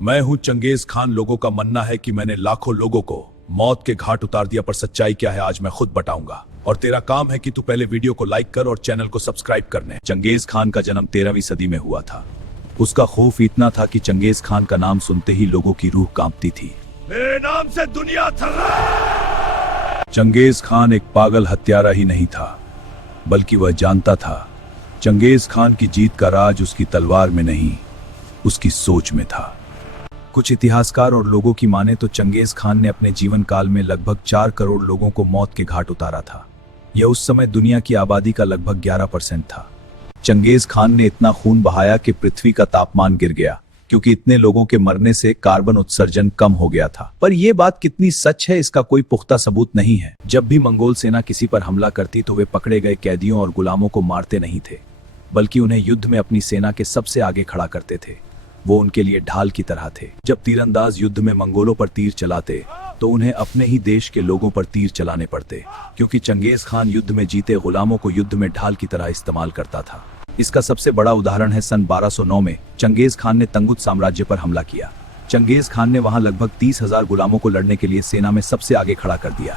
मैं हूं Genghis Khan. लोगों का मानना है कि मैंने लाखों लोगों को मौत के घाट उतार दिया, पर सच्चाई क्या है आज मैं खुद बताऊंगा। और तेरा काम है कि तू पहले वीडियो को लाइक कर और चैनल को सब्सक्राइब करने। चंगेज खान का जन्म 13वीं सदी में हुआ था। उसका खौफ इतना था कि चंगेज खान का नाम सुनते ही लोगों की रूह कांपती थी। मेरे नाम से दुनिया थर्रा। चंगेज खान एक पागल हत्यारा ही नहीं था, बल्कि वह जानता था चंगेज खान की जीत का राज उसकी तलवार में नहीं, उसकी सोच में था। कुछ इतिहासकार और लोगों की माने तो चंगेज खान ने अपने जीवन काल में लगभग 4 करोड़ लोगों को मौत के घाट उतारा था। यह उस समय दुनिया की आबादी का लगभग 11% था। चंगेज खान ने इतना खून बहाया कि पृथ्वी का तापमान गिर गया, क्योंकि इतने लोगों के मरने से कार्बन उत्सर्जन कम हो गया था। पर यह बात कितनी सच है, इसका कोई पुख्ता सबूत नहीं है। जब भी मंगोल सेना किसी पर हमला करती तो वे पकड़े गए कैदियों और गुलामों को मारते नहीं थे, बल्कि उन्हें युद्ध में अपनी सेना के सबसे आगे खड़ा करते थे। वो उनके लिए ढाल की तरह थे। जब तीरंदाज युद्ध में मंगोलों पर तीर चलाते तो उन्हें अपने ही देश के लोगों पर तीर चलाने पड़ते, क्योंकि चंगेज खान युद्ध में जीते गुलामों को युद्ध में ढाल की तरह इस्तेमाल करता था। इसका सबसे बड़ा उदाहरण है सन 1209 में चंगेज खान ने तंगुत साम्राज्य पर हमला किया। चंगेज खान ने वहां लगभग 30,000 गुलामों को लड़ने के लिए सेना में सबसे आगे खड़ा कर दिया।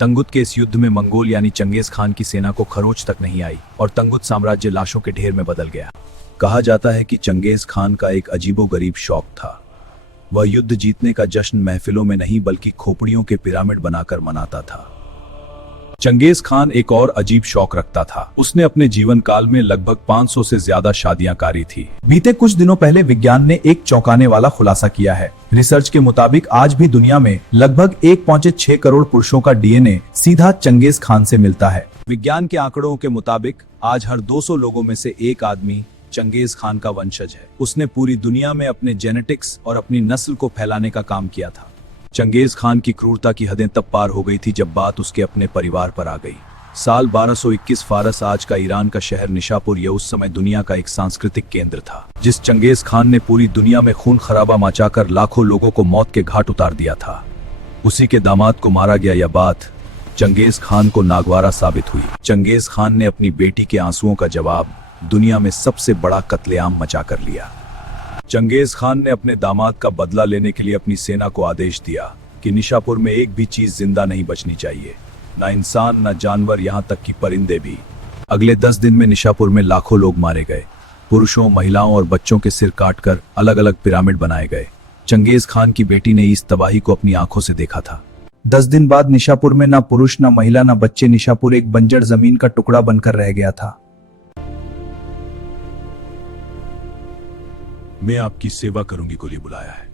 तंगुत के इस युद्ध में मंगोल यानी चंगेज खान की सेना को खरोच तक नहीं आई और तंगुत साम्राज्य लाशों के ढेर में बदल गया। कहा जाता है कि चंगेज खान का एक अजीबोगरीब शौक था। वह युद्ध जीतने का जश्न महफिलों में नहीं बल्कि खोपड़ियों के पिरामिड बनाकर मनाता था। चंगेज खान एक और अजीब शौक रखता था। उसने अपने जीवन काल में लगभग 500 से ज्यादा शादियां करी थी। बीते कुछ दिनों पहले विज्ञान ने एक चौंकाने वाला खुलासा किया है। रिसर्च के मुताबिक आज भी दुनिया में लगभग 1.6 करोड़ पुरुषों का डीएनए सीधा चंगेज खान से मिलता है। विज्ञान के आंकड़ों के मुताबिक आज हर 200 लोगों में से एक आदमी चंगेज खान का वंशज है। उसने पूरी दुनिया में अपने जेनेटिक्स और अपनी नस्ल को फैलाने का काम किया था। चंगेज खान की क्रूरता की हदें तब पार हो गई थी जब बात उसके अपने परिवार पर आ गई। साल 1221 फारस, आज का ईरान का शहर निशापुर, यह उस समय दुनिया का एक सांस्कृतिक केंद्र था। जिस चंगेज खान ने पूरी दुनिया में खून खराबा मचाकर लाखों लोगों को मौत के घाट उतार दिया था, उसी के दामाद को मारा गया। यह बात चंगेज खान को नागवारा साबित हुई। चंगेज खान ने अपनी बेटी के आंसुओं का जवाब दुनिया में सबसे बड़ा कत्लेआम मचा कर लिया। चंगेज खान ने अपने दामाद का बदला लेने के लिए अपनी सेना को आदेश दिया कि निशापुर में एक भी चीज जिंदा नहीं बचनी चाहिए, ना इंसान, ना जानवर, यहाँ तक कि परिंदे भी। अगले 10 दिन में निशापुर में लाखों लोग मारे गए। पुरुषों, महिलाओं और बच्चों के सिर काटकर अलग अलग पिरामिड बनाए गए। चंगेज खान की बेटी ने इस तबाही को अपनी आंखों से देखा था। 10 दिन बाद निशापुर में ना पुरुष, ना महिला, ना बच्चे। निशापुर एक बंजर जमीन का टुकड़ा बनकर रह गया था। मैं आपकी सेवा करूंगी को लिए बुलाया है।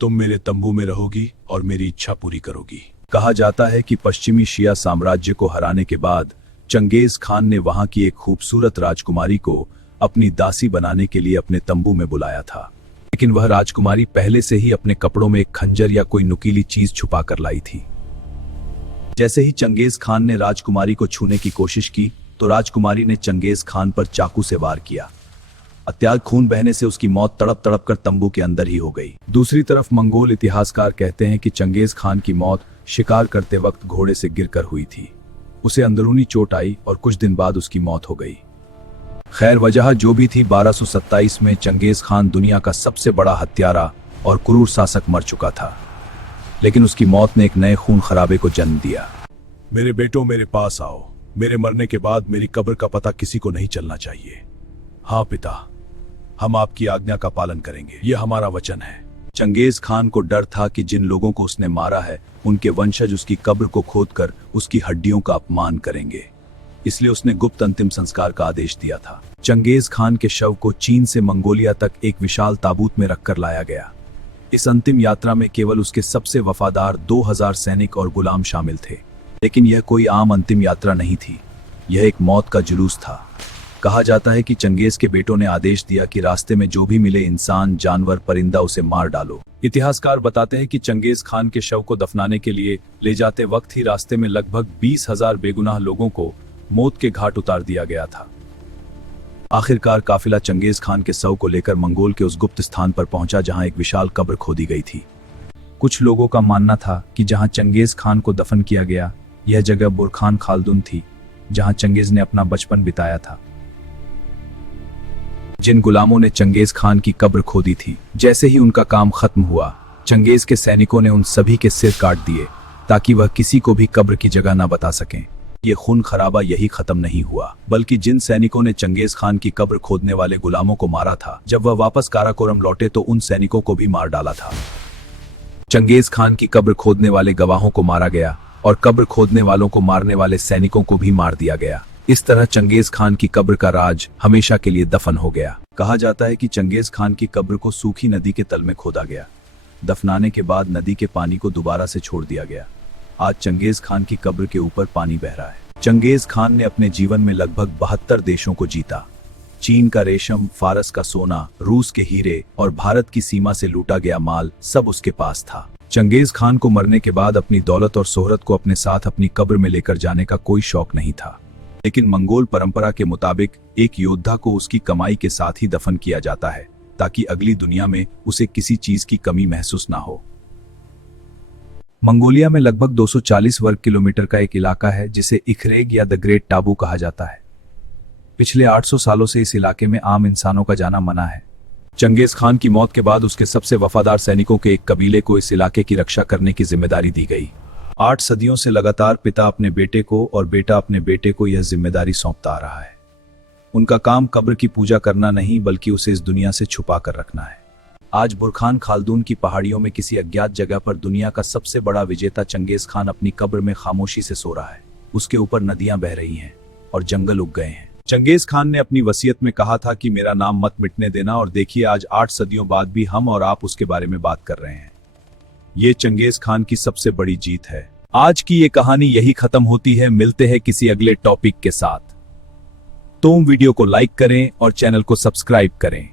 तुम मेरे तंबू में रहोगी और मेरी इच्छा पूरी करोगी। कहा जाता है कि पश्चिमी शिया साम्राज्य को हराने के बाद चंगेज खान ने वहां की एक खूबसूरत राजकुमारी को अपनी दासी बनाने के लिए अपने तंबू में बुलाया था। लेकिन वह राजकुमारी पहले से ही अपने कपड़ों में एक खंजर या कोई नुकीली चीज छुपा कर लाई थी। जैसे ही चंगेज खान ने राजकुमारी को छूने की कोशिश की तो राजकुमारी ने चंगेज खान पर चाकू से वार किया। अत्याग खून बहने से उसकी मौत तड़प तड़प कर तंबू के अंदर ही हो गई। दूसरी तरफ मंगोल इतिहासकार कहते हैं कि चंगेज खान की मौत शिकार करते वक्त घोड़े से गिरकर हुई थी। उसे अंदरूनी चोट आई और कुछ दिन बाद उसकी मौत हो गई। खैर, वजह जो भी थी, 1227 में चंगेज खान दुनिया का सबसे बड़ा हत्यारा और क्रूर शासक मर चुका था। लेकिन उसकी मौत ने एक नए खून खराबे को जन्म दिया। मेरे बेटों, मेरे पास आओ। मेरे मरने के बाद मेरी कब्र का पता किसी को नहीं चलना चाहिए। हाँ पिता, हम आपकी आज्ञा का पालन करेंगे, यह हमारा वचन है। चंगेज खान को डर था कि जिन लोगों को उसने मारा है उनके वंशज उसकी कब्र को खोदकर उसकी हड्डियों का अपमान करेंगे। इसलिए उसने गुप्त अंतिम संस्कार का आदेश दिया था। चंगेज खान के शव को चीन से मंगोलिया तक एक विशाल ताबूत में रखकर लाया गया। इस अंतिम यात्रा में केवल उसके सबसे वफादार 2000 सैनिक और गुलाम शामिल थे। लेकिन यह कोई आम अंतिम यात्रा नहीं थी, यह एक मौत का जुलूस था। कहा जाता है कि चंगेज के बेटों ने आदेश दिया कि रास्ते में जो भी मिले, इंसान, जानवर, परिंदा, उसे मार डालो। इतिहासकार बताते हैं कि चंगेज खान के शव को दफनाने के लिए ले जाते वक्त ही रास्ते में लगभग 20,000 बेगुनाह लोगों को मौत के घाट उतार दिया गया था। आखिरकार काफिला चंगेज खान के शव को लेकर मंगोल के उस गुप्त स्थान पर पहुंचा जहां एक विशाल कब्र खोदी गई थी। कुछ लोगों का मानना था कि जहां चंगेज खान को दफन किया गया, यह जगह बुरखान खालदुन थी, जहां चंगेज ने अपना बचपन बिताया था। जिन गुलामों ने चंगेज खान की कब्र खोदी थी, जैसे ही उनका काम खत्म हुआ, चंगेज के सैनिकों ने उन सभी के सिर काट दिए ताकि वह किसी को भी कब्र की जगह न बता सकें। ये खून खराबा यही खत्म नहीं हुआ, बल्कि जिन सैनिकों ने चंगेज खान की कब्र खोदने वाले गुलामों को मारा था, जब वह वापस काराकोरम लौटे तो उन सैनिकों को भी मार डाला था। चंगेज खान की कब्र खोदने वाले गवाहों को मारा गया और कब्र खोदने वालों को मारने वाले सैनिकों को भी मार दिया गया। इस तरह चंगेज खान की कब्र का राज हमेशा के लिए दफन हो गया। कहा जाता है कि चंगेज खान की कब्र को सूखी नदी के तल में खोदा गया। दफनाने के बाद नदी के पानी को दोबारा से छोड़ दिया गया। आज चंगेज खान की कब्र के ऊपर पानी बह रहा है। चंगेज खान ने अपने जीवन में लगभग 72 देशों को जीता। चीन का रेशम, फारस का सोना, रूस के हीरे और भारत की सीमा से लूटा गया माल सब उसके पास था। चंगेज खान को मरने के बाद अपनी दौलत और शोहरत को अपने साथ अपनी कब्र में लेकर जाने का कोई शौक नहीं था, लेकिन मंगोल परंपरा के मुताबिक एक योद्धा को उसकी कमाई के साथ ही दफन किया जाता है ताकि अगली दुनिया में उसे किसी चीज की कमी महसूस ना हो। मंगोलिया में लगभग 240 वर्ग किलोमीटर का एक इलाका है जिसे इखरेग या द ग्रेट टाबू कहा जाता है। पिछले 800 सालों से इस इलाके में आम इंसानों का जाना मना है। चंगेज खान की मौत के बाद उसके सबसे वफादार सैनिकों के एक कबीले को इस इलाके की रक्षा करने की जिम्मेदारी दी गई। 8 सदियों से लगातार पिता अपने बेटे को और बेटा अपने बेटे को यह जिम्मेदारी सौंपता आ रहा है। उनका काम कब्र की पूजा करना नहीं, बल्कि उसे इस दुनिया से छुपा कर रखना है। आज बुरखान खालदून की पहाड़ियों में किसी अज्ञात जगह पर दुनिया का सबसे बड़ा विजेता चंगेज खान अपनी कब्र में खामोशी से सो रहा है। उसके ऊपर नदियां बह रही हैं और जंगल उग गए हैं। चंगेज खान ने अपनी वसीयत में कहा था कि मेरा नाम मत मिटने देना, और देखिए आज 8 सदियों बाद भी हम और आप उसके बारे में बात कर रहे हैं। ये चंगेज खान की सबसे बड़ी जीत है। आज की ये कहानी यही खत्म होती है। मिलते हैं किसी अगले टॉपिक के साथ। तुम वीडियो को लाइक करें और चैनल को सब्सक्राइब करें।